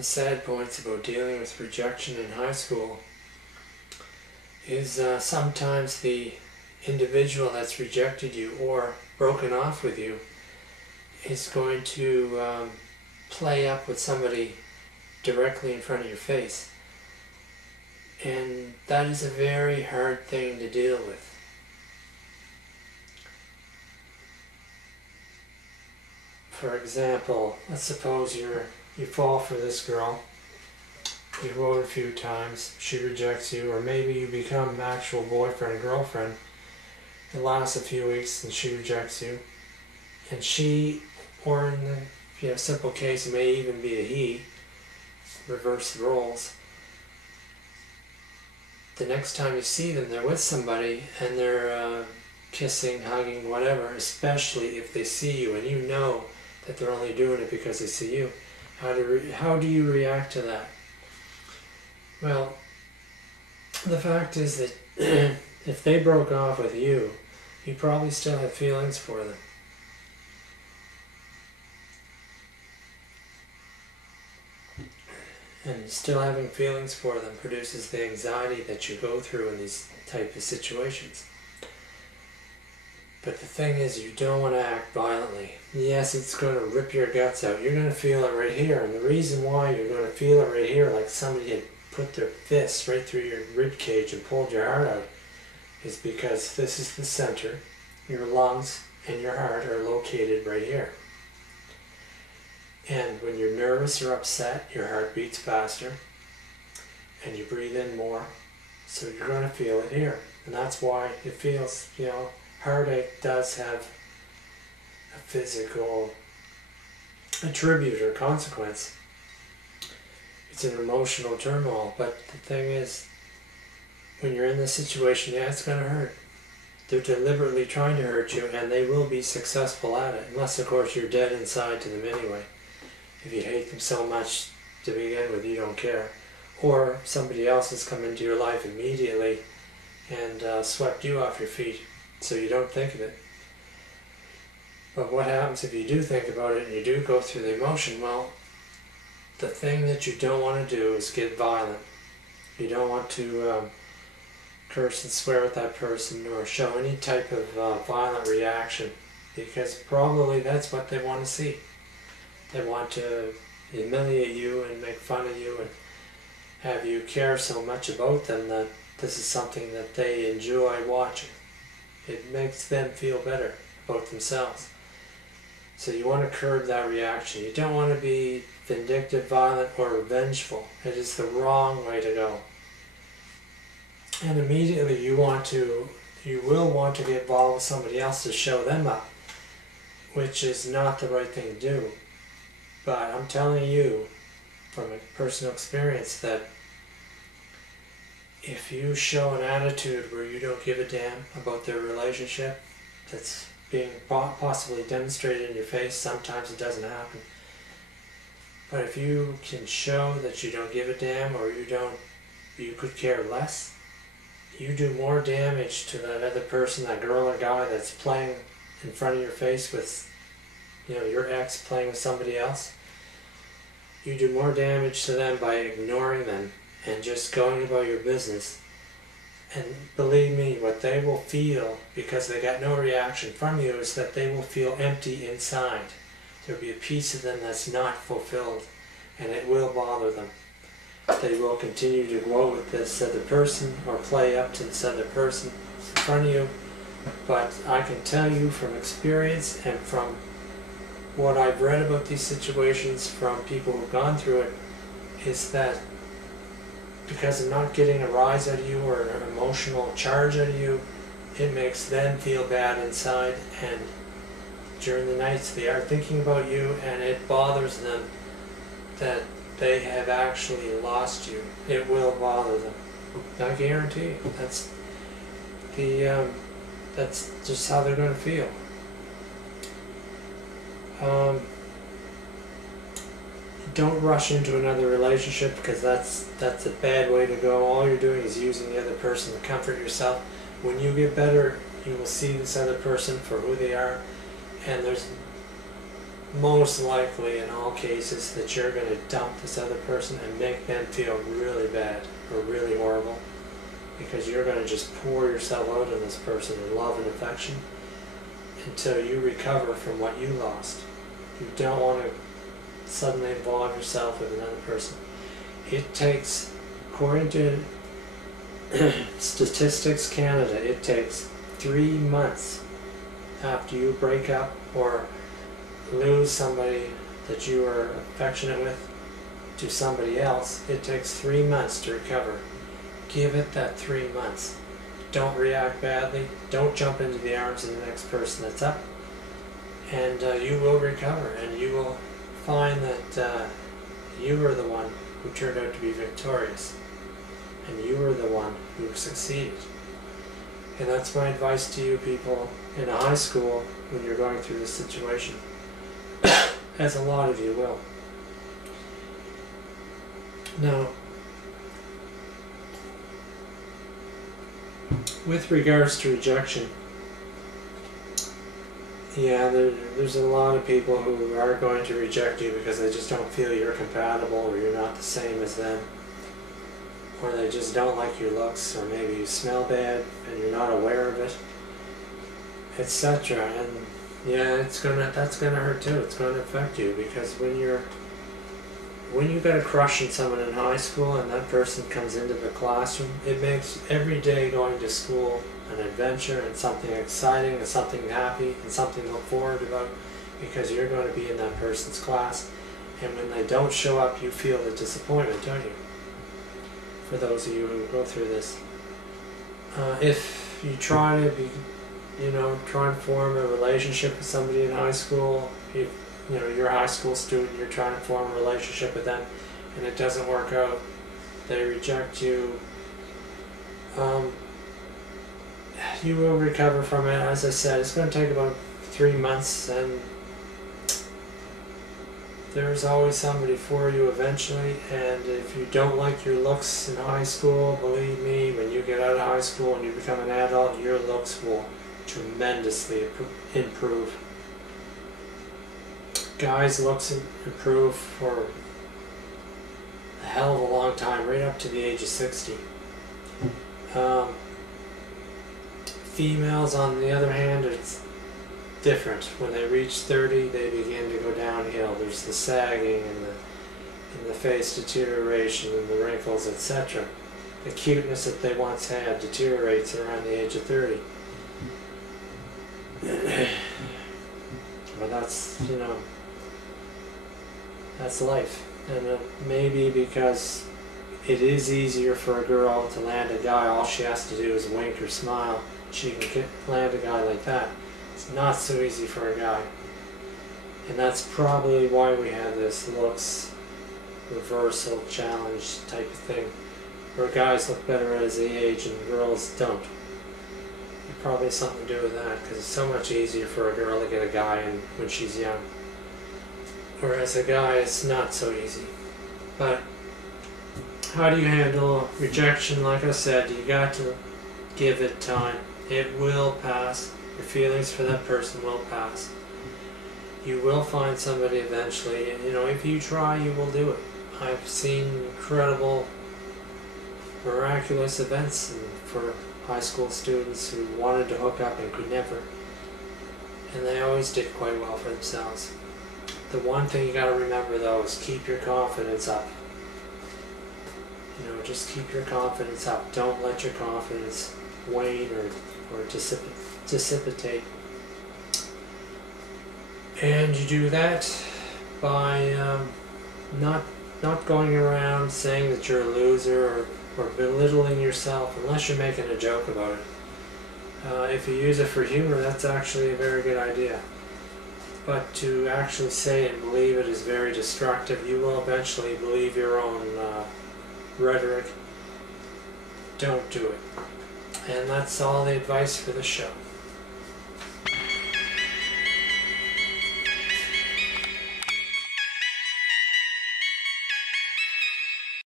the sad points about dealing with rejection in high school is sometimes the individual that's rejected you or broken off with you is going to play up with somebody directly in front of your face. And that is a very hard thing to deal with. For example, let's suppose you fall for this girl, you go out a few times, she rejects you, or maybe you become actual boyfriend, girlfriend. It lasts a few weeks and she rejects you. And she, or in the, if you have a simple case, it may even be a he, reverse the roles. The next time you see them, they're with somebody and they're kissing, hugging, whatever, especially if they see you and you know that they're only doing it because they see you. How do you react to that? Well, the fact is that if they broke off with you, you probably still have feelings for them. And still having feelings for them produces the anxiety that you go through in these type of situations. But the thing is, you don't want to act violently. Yes, it's going to rip your guts out. You're going to feel it right here. And the reason why you're going to feel it right here, like somebody had put their fist right through your rib cage and pulled your heart out, is because this is the center. Your lungs and your heart are located right here. And when you're nervous or upset, your heart beats faster and you breathe in more. So you're going to feel it here. And that's why it feels, heartache does have a physical attribute or consequence. It's an emotional turmoil. But the thing is, when you're in this situation, yeah, it's going to hurt. They're deliberately trying to hurt you, and they will be successful at it. Unless, of course, you're dead inside to them anyway. If you hate them so much to begin with, you don't care. Or somebody else has come into your life immediately and swept you off your feet, so you don't think of it. But what happens if you do think about it and you do go through the emotion? Well, the thing that you don't want to do is get violent. You don't want to curse and swear at that person or show any type of violent reaction, because probably that's what they want to see. They want to humiliate you and make fun of you and have you care so much about them that this is something that they enjoy watching. It makes them feel better about themselves. So you want to curb that reaction. You don't want to be vindictive, violent, or vengeful. It is the wrong way to go. And immediately you will want to get involved with somebody else to show them up, which is not the right thing to do. But I'm telling you from a personal experience that if you show an attitude where you don't give a damn about their relationship, that's being possibly demonstrated in your face, sometimes it doesn't happen. But if you can show that you don't give a damn, or you could care less, you do more damage to that other person, that girl or guy that's playing in front of your face with, your ex playing with somebody else. You do more damage to them by ignoring them and just going about your business. And believe me, what they will feel, because they got no reaction from you, is that they will feel empty inside. There'll be a piece of them that's not fulfilled, and it will bother them. They will continue to go with this other person or play up to this other person in front of you. But I can tell you from experience and from what I've read about these situations from people who've gone through it, is that because of not getting a rise out of you or an emotional charge out of you, it makes them feel bad inside, and during the nights they are thinking about you, and it bothers them that they have actually lost you. It will bother them. I guarantee you. That's just how they're going to feel. Don't rush into another relationship, because that's a bad way to go. All you're doing is using the other person to comfort yourself. When you get better, you will see this other person for who they are, and there's most likely in all cases that you're going to dump this other person and make them feel really bad or really horrible, because you're going to just pour yourself out on this person in love and affection until you recover from what you lost. You don't want to suddenly involve yourself with another person. It takes, according to Statistics Canada, it takes 3 months after you break up or lose somebody that you were affectionate with to somebody else. It takes 3 months to recover. Give it that 3 months. Don't react badly. Don't jump into the arms of the next person that's up. And you will recover, and you will find that you were the one who turned out to be victorious. And you were the one who succeeded. And that's my advice to you people in high school when you're going through this situation, as a lot of you will. Now, with regards to rejection, yeah, there's a lot of people who are going to reject you because they just don't feel you're compatible, or you're not the same as them, or they just don't like your looks, or maybe you smell bad and you're not aware of it, etc. And yeah, that's gonna hurt too. It's gonna affect you, because when you got a crush on someone in high school and that person comes into the classroom, it makes every day going to school an adventure and something exciting and something happy and something to look forward about, because you're going to be in that person's class. And when they don't show up, you feel the disappointment, don't you? For those of you who go through this, if you try to be, try and form a relationship with somebody in high school, you're a high school student, you're trying to form a relationship with them, and it doesn't work out, they reject you, you will recover from it. As I said, it's going to take about 3 months, and there's always somebody for you eventually. And if you don't like your looks in high school, believe me, when you get out of high school and you become an adult, your looks will tremendously improve. Guys' looks improve for a hell of a long time, right up to the age of 60. Females, on the other hand, it's different. When they reach 30, they begin to go downhill. There's the sagging and the face deterioration and the wrinkles, etc. The cuteness that they once had deteriorates around the age of 30. But that's, that's life. And maybe because it is easier for a girl to land a guy, all she has to do is wink or smile. She can land a guy like that. It's not so easy for a guy. And that's probably why we have this looks reversal challenge type of thing, where guys look better as they age and girls don't. It probably has something to do with that, because it's so much easier for a girl to get a guy in when she's young. Whereas a guy, it's not so easy. But how do you handle rejection? Like I said, you got to give it time. It will pass. Your feelings for that person will pass. You will find somebody eventually. And, if you try, you will do it. I've seen incredible, miraculous events for high school students who wanted to hook up and could never. And they always did quite well for themselves. The one thing you got to remember, though, is keep your confidence up. Just keep your confidence up. Don't let your confidence wane or dissipate. And you do that by not going around saying that you're a loser or belittling yourself, unless you're making a joke about it. If you use it for humor, that's actually a very good idea. But to actually say it and believe it is very destructive. You will eventually believe your own rhetoric. Don't do it. And that's all the advice for the show.